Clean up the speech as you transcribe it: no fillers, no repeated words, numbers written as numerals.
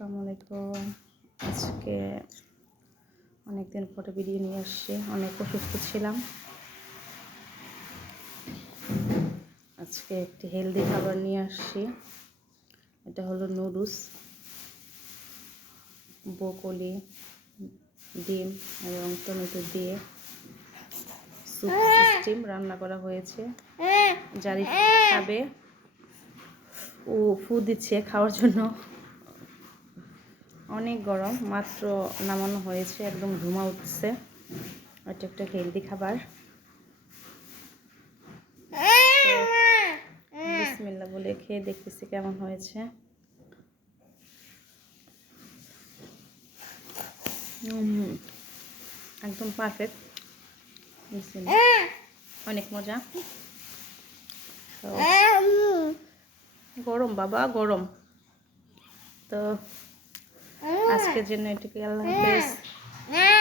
আসসালামু আলাইকুম। আজকে অনেকদিন পরে ভিডিও নিয়ে আসছি। অনেক অসুস্থ ছিলাম। আজকে একটি হেলদি খাবার নিয়ে আসছি। এটা হলো নুডলস, ব্রোকলি, ডিম এবং টমেটো দিয়ে স্যুপ সিস্টেম রান্না করা হয়েছে। যারা খাবে ও ফু দিচ্ছে খাওয়ার জন্য। অনেক গরম, মাত্র নামানো হয়েছে, একদম ধুমা উঠছে। এটা একটা হেলদি খাবার। বিসমিল্লাহ বলে খেয়ে দেখতেছি কেমন হয়েছে। একদম পারফেক্ট, অনেক মজা। তো গরম বাবা, গরম। তো আজকের জন্য এটুকু, আল্লাহ হাফেজ।